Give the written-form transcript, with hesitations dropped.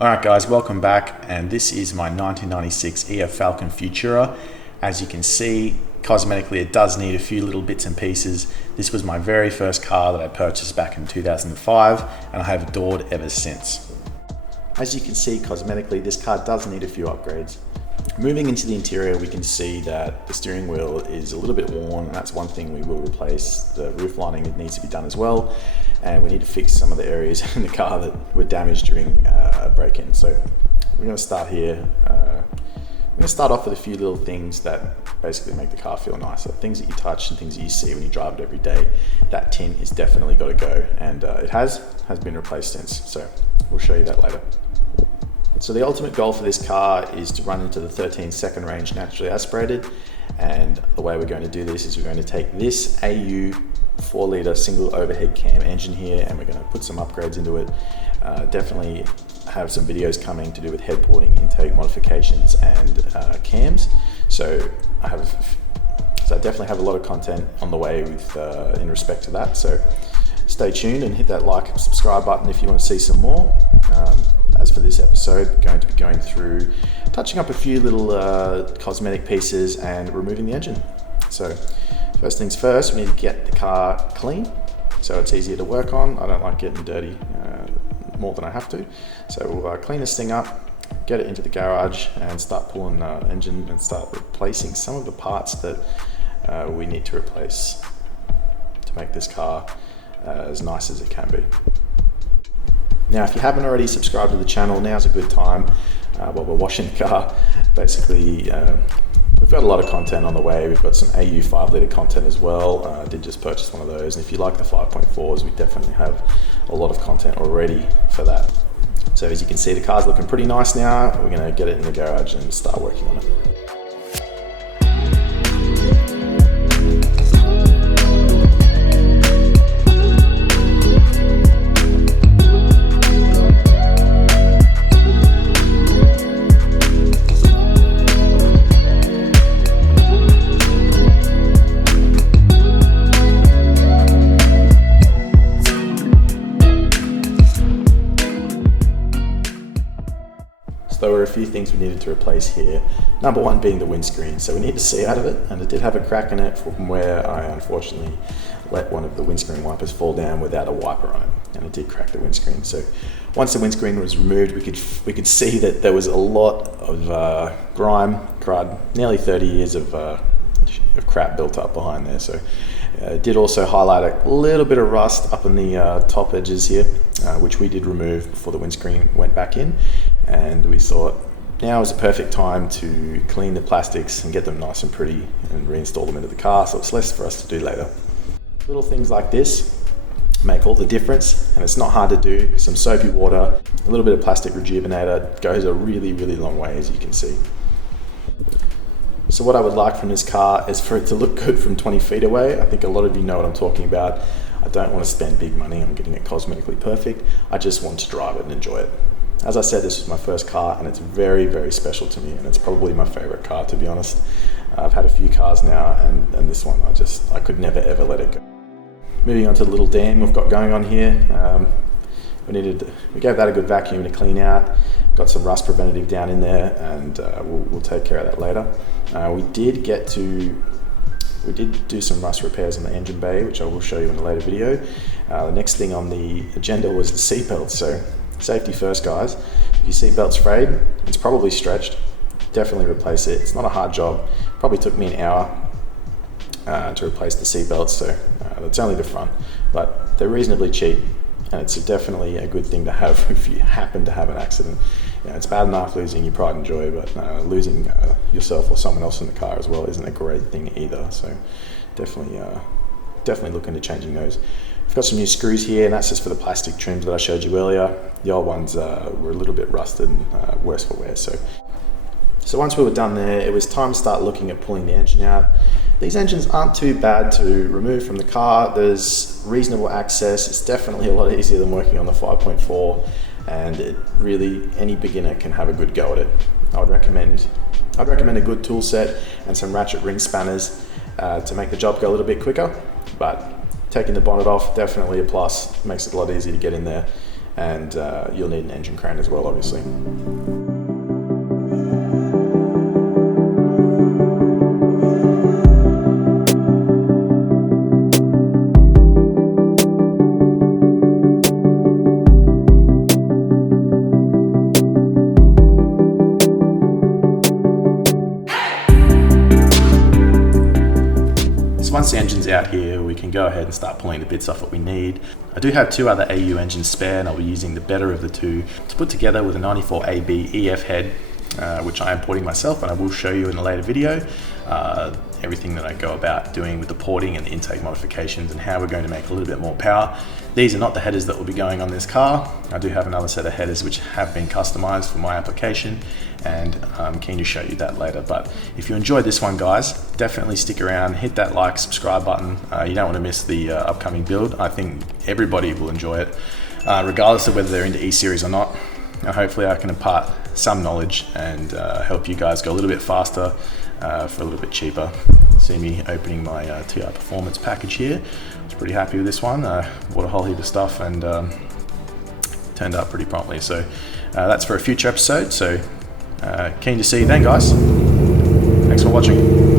Alright guys, welcome back, and this is my 1996 EF Falcon Futura. As you can see, cosmetically it does need a few little bits and pieces. This was my very first car that I purchased back in 2005, and I have adored ever since. As you can see, cosmetically this car does need a few upgrades. Moving into the interior, we can see that the steering wheel is a little bit worn, and that's one thing we will replace. The roof lining needs to be done as well, and we need to fix some of the areas in the car that were damaged during a break-in. So we're going to start here. We're going to start off with a few little things that basically make the car feel nicer. Things that you touch and things that you see when you drive it every day. That tint is definitely got to go, and it has been replaced since. So we'll show you that later. So the ultimate goal for this car is to run into the 13-second range naturally aspirated, and the way we're going to do this is we're going to take this AU 4-litre single overhead cam engine here, and we're going to put some upgrades into it. Definitely have some videos coming to do with head porting, intake modifications, and cams. So I definitely have a lot of content on the way with in respect to that. So stay tuned and hit that like and subscribe button if you want to see some more. As for this episode, we're going to be going through touching up a few little cosmetic pieces and removing the engine. So first things first, we need to get the car clean so it's easier to work on. I don't like getting dirty more than I have to. So we'll clean this thing up, get it into the garage, and start pulling the engine and start replacing some of the parts that we need to replace to make this car as nice as it can be. Now, if you haven't already subscribed to the channel, now's a good time while we're washing the car. Basically, we've got a lot of content on the way. We've got some AU 5-litre content as well. I did just purchase one of those, and if you like the 5.4s, we definitely have a lot of content already for that. So as you can see, the car's looking pretty nice now. We're going to get it in the garage and start working on it. There were a few things we needed to replace here. Number one being the windscreen. So we need to see out of it, and it did have a crack in it from where I unfortunately let one of the windscreen wipers fall down without a wiper on it, and it did crack the windscreen. So once the windscreen was removed, we could see that there was a lot of grime, crud, nearly 30 years of crap built up behind there. So it did also highlight a little bit of rust up in the top edges here, which we did remove before the windscreen went back in. And we thought now is the perfect time to clean the plastics and get them nice and pretty and reinstall them into the car, so it's less for us to do later. Little things like this make all the difference, and it's not hard to do. Some soapy water, a little bit of plastic rejuvenator goes a really, really long way, as you can see. So what I would like from this car is for it to look good from 20 feet away. I think a lot of you know what I'm talking about. I don't want to spend big money on getting it cosmetically perfect. I just want to drive it and enjoy it. As I said, this was my first car, and it's very, very special to me, and it's probably my favorite car, to be honest. I've had a few cars now, and this one, I could never, ever let it go. Moving on to the little dam we've got going on here. We gave that a good vacuum to clean out. Got some rust preventative down in there, and we'll take care of that later. We did do some rust repairs on the engine bay, which I will show you in a later video. The next thing on the agenda was the seatbelt. So safety first, guys. If your seatbelt's frayed, it's probably stretched. Definitely replace it. It's not a hard job. Probably took me an hour to replace the seatbelts, so that's only the front, but they're reasonably cheap, and it's definitely a good thing to have if you happen to have an accident. You know, it's bad enough losing your pride and joy, but losing yourself or someone else in the car as well isn't a great thing either. So definitely look into changing those. We've got some new screws here, and that's just for the plastic trims that I showed you earlier. The old ones were a little bit rusted and worse for wear. So once we were done there, it was time to start looking at pulling the engine out. These engines aren't too bad to remove from the car. There's reasonable access. It's definitely a lot easier than working on the 5.4, and any beginner can have a good go at it. I'd recommend a good tool set and some ratchet ring spanners to make the job go a little bit quicker, but taking the bonnet off, definitely a plus. Makes it a lot easier to get in there and you'll need an engine crane as well, obviously. Once the engine's out here, we can go ahead and start pulling the bits off what we need. I do have 2 other AU engines spare, and I'll be using the better of the 2 to put together with a 94AB EF head, which I am porting myself, and I will show you in a later video everything that I go about doing with the porting and the intake modifications and how we're going to make a little bit more power. These are not the headers that will be going on this car. I do have another set of headers which have been customized for my application, and I'm keen to show you that later. But if you enjoyed this one, guys, definitely stick around, hit that like, subscribe button. You don't want to miss the upcoming build. I think everybody will enjoy it, regardless of whether they're into E-Series or not. And hopefully I can impart some knowledge and help you guys go a little bit faster for a little bit cheaper. See me opening my TI Performance package here. I was pretty happy with this one. Bought a whole heap of stuff and turned up pretty promptly. So that's for a future episode. So keen to see you then, guys. Thanks for watching.